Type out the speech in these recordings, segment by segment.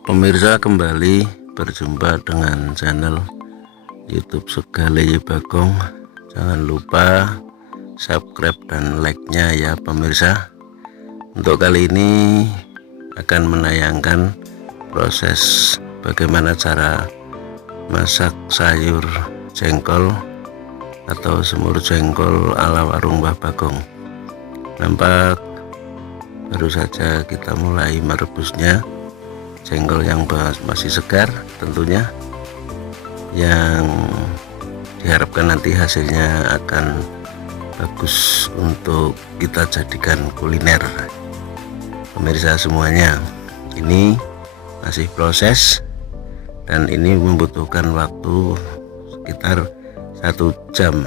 Pemirsa, kembali berjumpa dengan channel YouTube Segale Bagong. Jangan lupa subscribe dan like-nya ya pemirsa. Untuk kali ini akan menayangkan proses bagaimana cara masak sayur jengkol atau semur jengkol ala warung Mbah Bagong. Nampak baru saja kita mulai merebusnya. Jengkol yang masih segar tentunya, yang diharapkan nanti hasilnya akan bagus untuk kita jadikan kuliner. Pemirsa semuanya, ini masih proses dan ini membutuhkan waktu sekitar 1 jam.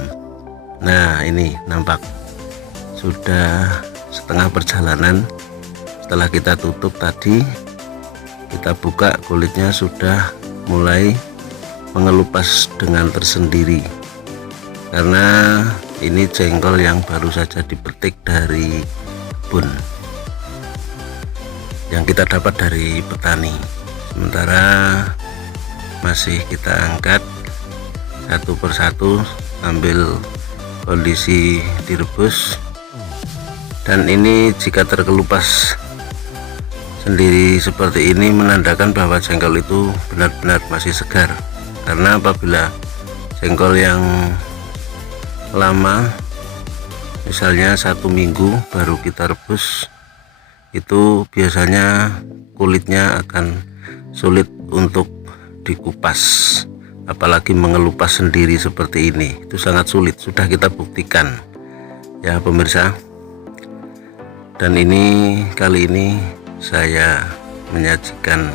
Nah, ini nampak sudah setengah perjalanan. Setelah kita tutup tadi, kita buka, kulitnya sudah mulai mengelupas dengan tersendiri, karena ini jengkol yang baru saja dipetik dari kebun yang kita dapat dari petani. Sementara masih kita angkat satu persatu sambil kondisi direbus, dan ini jika terkelupas sendiri seperti ini menandakan bahwa jengkol itu benar-benar masih segar. Karena apabila jengkol yang lama, misalnya 1 minggu baru kita rebus, itu biasanya kulitnya akan sulit untuk dikupas, apalagi mengelupas sendiri seperti ini. Itu sangat sulit, sudah kita buktikan ya pemirsa. Dan ini kali ini saya menyajikan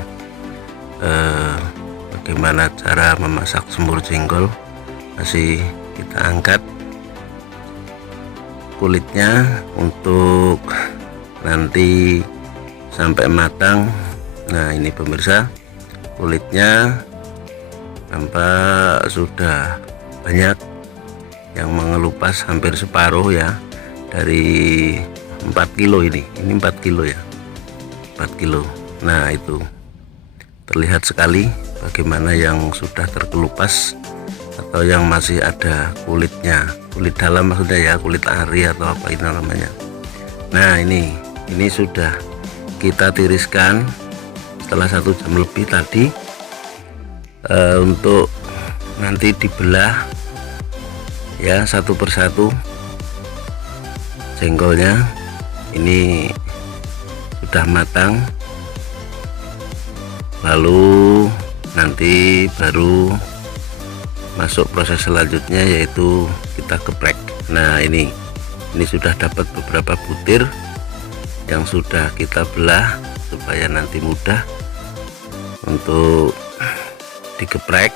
bagaimana cara memasak semur jengkol. Masih kita angkat kulitnya untuk nanti sampai matang. Nah, ini pemirsa, kulitnya nampak sudah banyak yang mengelupas, hampir separuh ya, dari 4 kilo ini 4 kilo ya, 4 kilo. Nah, itu terlihat sekali bagaimana yang sudah terkelupas atau yang masih ada kulitnya, kulit dalam maksudnya ya, kulit ari atau apa itu namanya. Nah, ini sudah kita tiriskan setelah 1 jam lebih tadi, untuk nanti dibelah ya satu persatu jengkolnya. Ini sudah matang, lalu nanti baru masuk proses selanjutnya, yaitu kita geprek. Nah, ini sudah dapat beberapa butir yang sudah kita belah supaya nanti mudah untuk digeprek.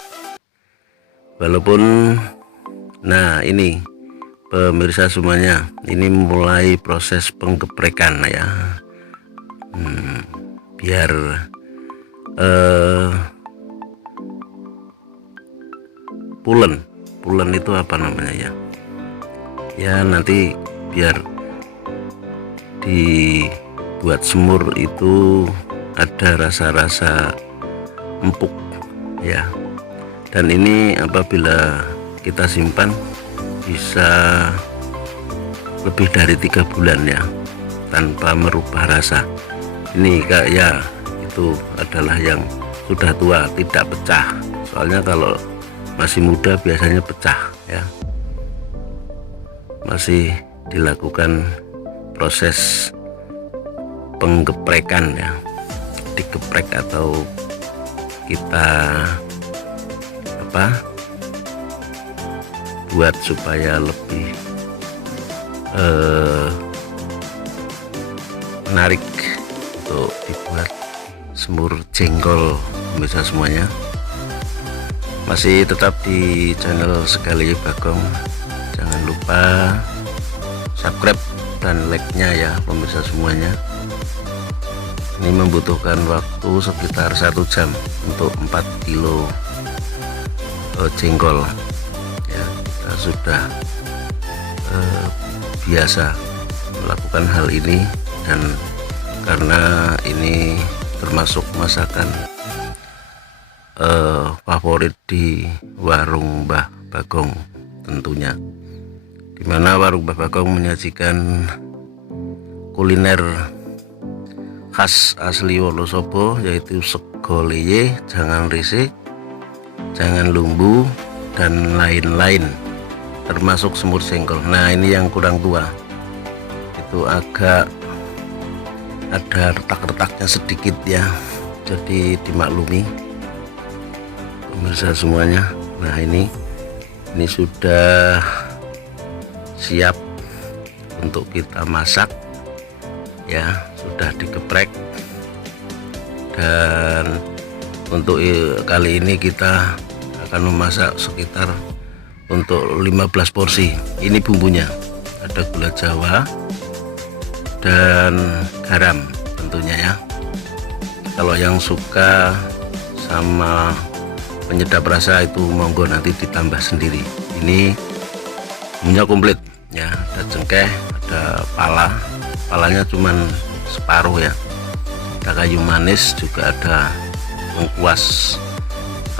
Walaupun, nah ini pemirsa semuanya, ini mulai proses penggeprekan ya, biar pulen itu apa namanya ya, nanti biar dibuat semur itu ada rasa-rasa empuk ya. Dan ini apabila kita simpan bisa lebih dari 3 bulan ya, tanpa merubah rasa. Ini kayak itu adalah yang sudah tua, tidak pecah. Soalnya kalau masih muda biasanya pecah ya. Masih dilakukan proses penggeprekan ya, digeprek atau kita buat supaya lebih menarik untuk dibuat semur jengkol. Pemirsa semuanya, masih tetap di channel Segale Bagong. Jangan lupa subscribe dan like-nya ya pemirsa semuanya. Ini membutuhkan waktu sekitar 1 jam untuk 4 kilo jengkol ya. Kita sudah biasa melakukan hal ini, dan karena ini termasuk masakan favorit di warung Mbah Bagong tentunya, dimana warung Mbah Bagong menyajikan kuliner khas asli Wonosobo, yaitu sego leye, jangan risik, jangan lumbu, dan lain-lain, termasuk semur jengkol. Nah, ini yang kurang tua, itu agak ada retak-retaknya sedikit ya, jadi dimaklumi pemirsa semuanya. Nah, ini sudah siap untuk kita masak ya, sudah digeprek. Dan untuk kali ini kita akan memasak sekitar untuk 15 porsi. Ini bumbunya, ada gula jawa dan garam tentunya ya. Kalau yang suka sama penyedap rasa itu monggo nanti ditambah sendiri. Ini bumbunya komplit ya, ada cengkeh, ada palanya cuman separuh ya, ada kayu manis, juga ada lengkuas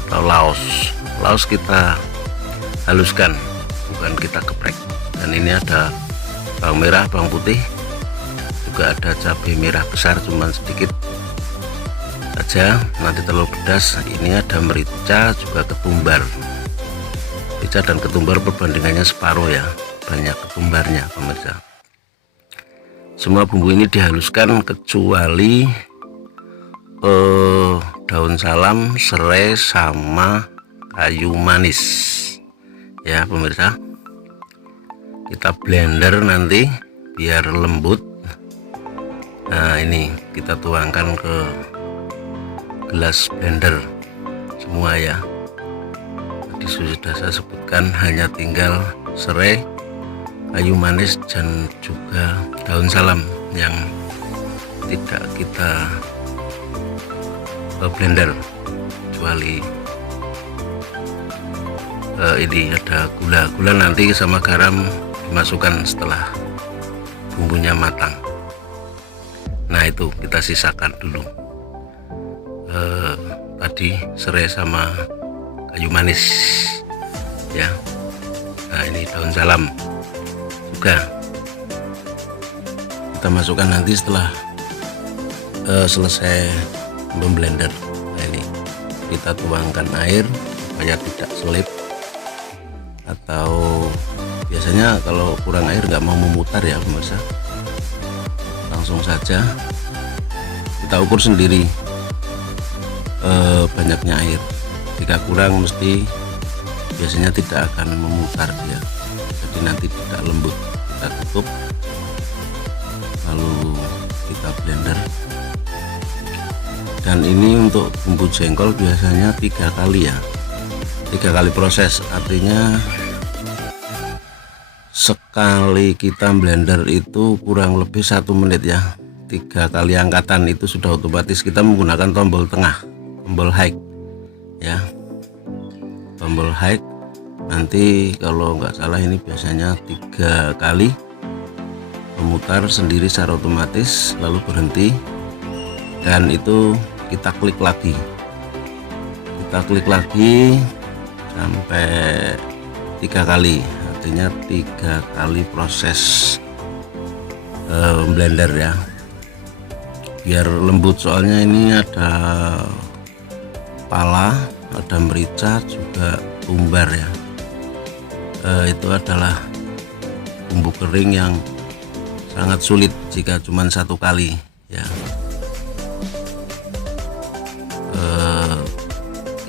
atau laos kita haluskan, bukan kita geprek. Dan ini ada bawang merah, bawang putih, juga ada cabai merah besar cuman sedikit aja, nanti terlalu pedas. Ini ada merica, juga ketumbar. Merica dan ketumbar perbandingannya separuh ya, banyak ketumbarnya pemirsa. Semua bumbu ini dihaluskan kecuali daun salam, serai, sama kayu manis ya pemirsa. Kita blender nanti biar lembut. Nah, ini kita tuangkan ke gelas blender semua ya. Tadi sudah saya sebutkan, hanya tinggal serai, kayu manis, dan juga daun salam yang tidak kita blender, kecuali ini ada gula nanti sama garam dimasukkan setelah bumbunya matang. Nah, itu kita sisakan dulu tadi serai sama kayu manis ya. Nah, ini daun salam juga kita masukkan nanti setelah selesai memblender. Nah, ini kita tuangkan air supaya tidak selip, atau biasanya kalau kurang air nggak mau memutar ya pemirsa, langsung saja kita ukur sendiri banyaknya air. Jika kurang mesti biasanya tidak akan memutar dia, jadi nanti tidak lembut. Kita tutup lalu kita blender. Dan ini untuk bumbu jengkol biasanya 3 kali ya, 3 kali proses, artinya sekali kita blender itu kurang lebih 1 menit ya. 3 kali angkatan itu sudah otomatis kita menggunakan tombol tengah, tombol high ya, tombol high. Nanti kalau nggak salah ini biasanya 3 kali memutar sendiri secara otomatis, lalu berhenti, dan itu kita klik lagi sampai 3 kali, artinya 3 kali proses blender ya, biar lembut. Soalnya ini ada pala, ada merica, juga tumbar ya. Itu adalah bumbu kering yang sangat sulit jika cuma 1 kali ya.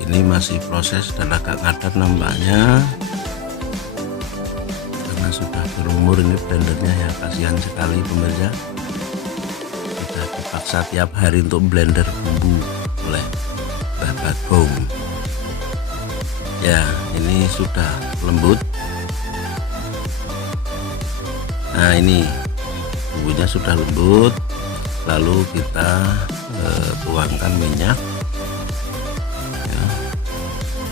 Ini masih proses dan agak ngadat nampaknya karena sudah berumur ini blendernya ya, kasihan sekali pemirsa. Sudah dipaksa tiap hari untuk blender bumbu oleh Mbah Bagong ya. Ini sudah lembut. Nah, ini bumbunya sudah lembut, lalu kita tuangkan minyak ya.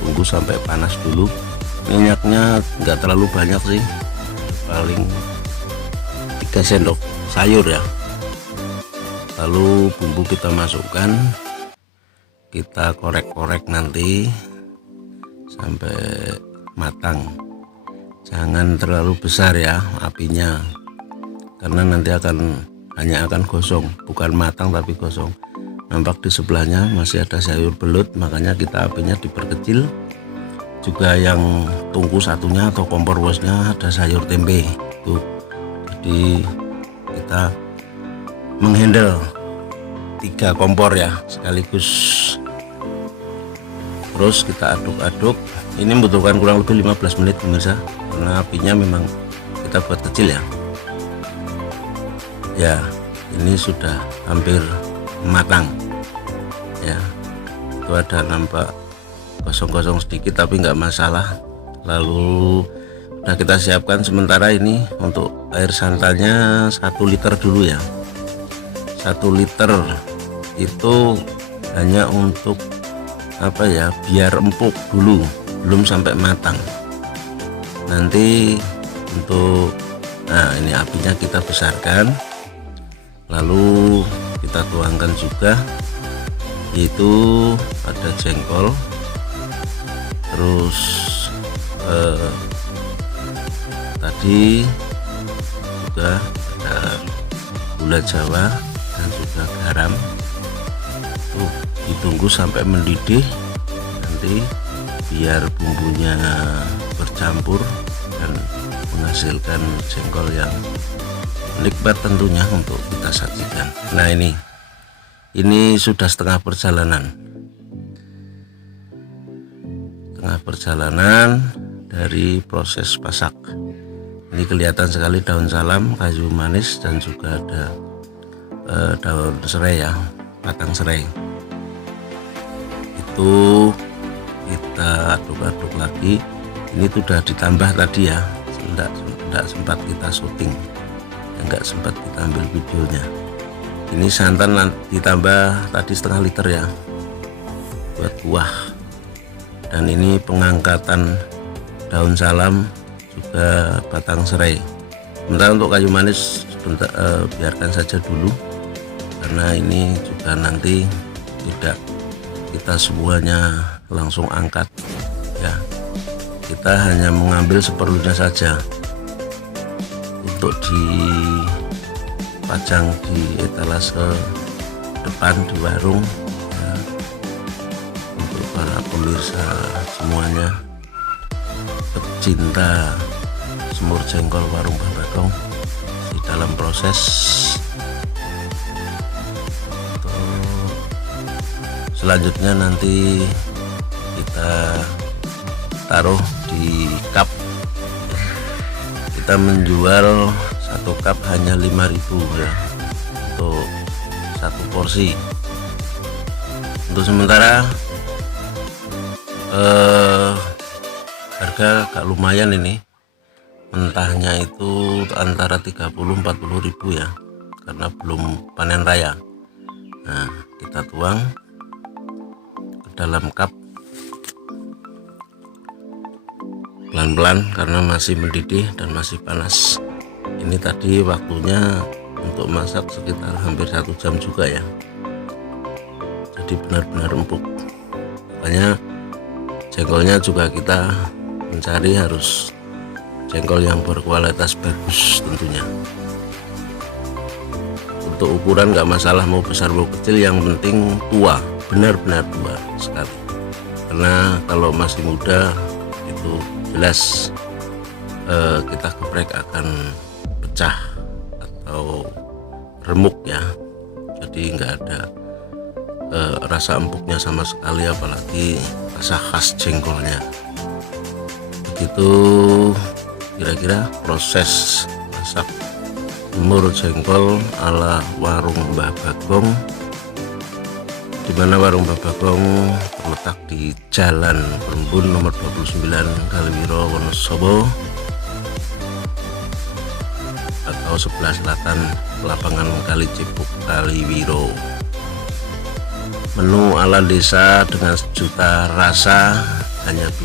Tunggu sampai panas dulu. Minyaknya nggak terlalu banyak sih, paling 3 sendok sayur ya, lalu bumbu kita masukkan, kita korek-korek nanti sampai matang. Jangan terlalu besar ya apinya, karena nanti hanya akan gosong, bukan matang tapi gosong. Nampak di sebelahnya masih ada sayur belut, makanya kita apinya diperkecil. Juga yang tungku satunya atau kompor bosnya ada sayur tempe tuh. Jadi kita menghandle 3 kompor ya sekaligus. Terus kita aduk-aduk. Ini membutuhkan kurang lebih 15 menit pemirsa, karena apinya memang kita buat kecil ya. Ya, ini sudah hampir matang ya. Itu ada nampak kosong-kosong sedikit tapi nggak masalah. Lalu udah kita siapkan sementara ini untuk air santannya 1 liter dulu ya. 1 liter itu hanya untuk apa ya, biar empuk dulu, belum sampai matang. Nanti untuk ini apinya kita besarkan, lalu kita tuangkan juga, yaitu ada jengkol, terus tadi juga ada gula jawa dan juga garam. Tuh, ditunggu sampai mendidih nanti biar bumbunya bercampur dan menghasilkan jengkol yang nikmat tentunya untuk kita sajikan. Nah ini sudah setengah perjalanan dari proses masak. Ini kelihatan sekali daun salam, kayu manis, dan juga ada daun serai ya, batang serai. Itu kita aduk-aduk lagi. Ini sudah ditambah tadi ya, tidak sempat kita syuting, nggak sempat kita ambil videonya. Ini santan ditambah tadi setengah liter ya buat kuah. Dan ini pengangkatan daun salam juga batang serai. Sementara untuk kayu manis biarkan saja dulu, karena ini juga nanti tidak kita semuanya langsung angkat ya. Kita hanya mengambil seperlunya saja untuk dipajang di etalase depan di warung ya. Untuk para pemirsa semuanya, pecinta semur jengkol warung Mbah Bagong, di dalam proses selanjutnya nanti kita taruh di cup. Kita menjual 1 cup hanya 5.000 ya untuk 1 porsi. Untuk sementara harga agak lumayan ini, mentahnya itu antara 30-40 ribu ya, karena belum panen raya. Nah, kita tuang ke dalam cup pelan-pelan karena masih mendidih dan masih panas. Ini tadi waktunya untuk masak sekitar hampir 1 jam juga ya, jadi benar-benar empuk. Makanya jengkolnya juga kita mencari harus jengkol yang berkualitas bagus tentunya. Untuk ukuran nggak masalah, mau besar mau kecil, yang penting tua, benar-benar tua sekali. Karena kalau masih muda itu jelas kita geprek akan pecah atau remuk ya, jadi nggak ada rasa empuknya sama sekali, apalagi rasa khas jengkolnya. Begitu kira-kira proses masak semur jengkol ala warung Mbah Bagong, di mana warung Mbah Bagong terletak di Jalan Perembun nomor 29 Kaliwiro, Wonosobo, atau sebelah selatan lapangan Kali Cipuk, Kaliwiro. Menu ala desa dengan sejuta rasa hanya bisa